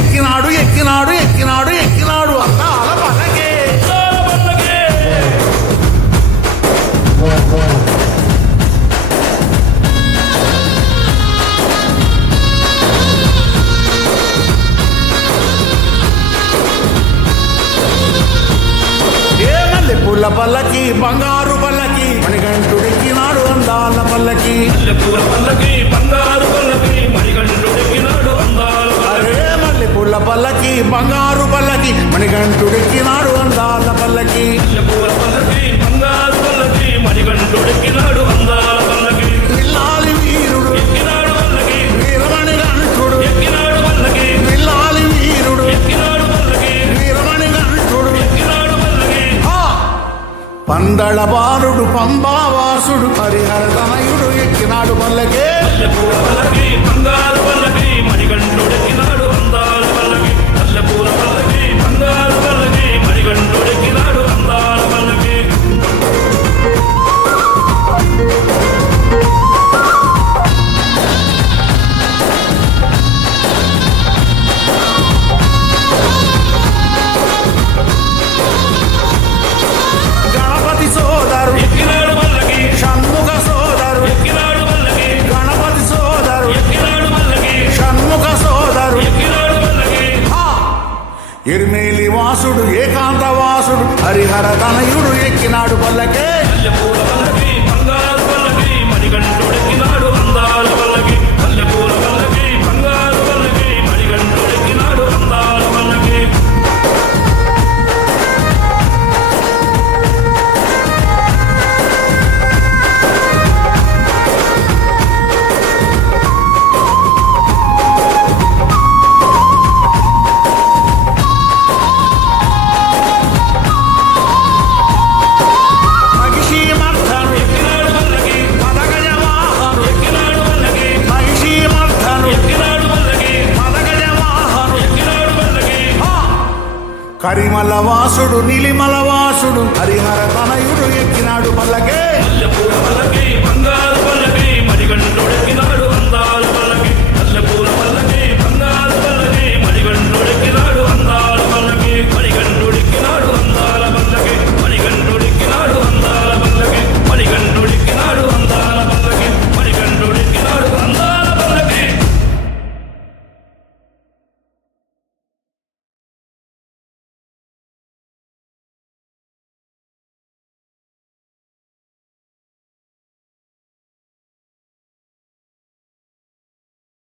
ఎక్కినాడు ఎక్కినాడు ఎక్కినాడు ఎక్కినాడు అందాల పల్లకి పూల పల్లకి బంగారు పల్లకి మణికంఠుడెక్కినాడు అందాల పల్లకి పూల పల్లకి బంగారు పల్లకి మణికంఠుడెక్కినాడు అందాల అరే మల్లె పూల పల్లకి బంగారు పల్లకి మణికంఠుడెక్కినాడు అందాల పల్లకి పూల పల్లకి బంగారు పల్లకి మణికంఠుడెక్కినాడు అందాల పల్లకి విల్లాలి వీరుడు ఎక్కినాడు పల్లకి వీరమణికంఠుడు ఎక్కినాడు పల్లకి విల్లాలి వీరుడు ఎక్కినాడు పల్లకి వీరమణికంఠుడు ఎక్కినాడు పల్లకి పందళ బాలుడు పంబావాసుడు హరిహర తనయుడు ఎక్కినాడు పల్లకే పూల పల్లకి బంగారు పల్లకి మణికంఠుడెక్కినాడు అందాల పల్లకి పూల పల్లకి బంగారు పల్లకి మణికంఠుడెక్కినాడు అందాల పల్లకి గణపతి సోదరు ఎక్కినాడు పల్లకి షణ్ముఖ సోదరు ఎక్కినాడు పల్లకి గణపతి సోదరు ఎక్కినాడు పల్లకి షణ్ముఖ సోదరు ఎక్కినాడు పల్లకి ఎరిమేలి వాసుడు ఏకాంత వాసుడు హరిహర తనయుడు ఎక్కినాడు పల్లకే పూల పల్లకి బంగారు పల్లకి మణికంఠుడెక్కినాడు అందాల పల్లకి పూల పల్లకి బంగారు పల్లకి మణికంఠుడెక్కినాడు అందాల పల్లకి మహిషి మర్ధను ఎక్కినాడు పల్లకి మదగజ వాహను ఎక్కినాడు పల్లకి మహిషి మర్ధను ఎక్కినాడు పల్లకి మదగజ వాహను ఎక్కినాడు పల్లకి కరిమల వాసుడు నిలిమల వాసుడు హరిహర తనయుడు ఎక్కినాడు పల్లకే పూల పల్లకి బంగారు పల్లకి మణికంఠుడెక్కినాడు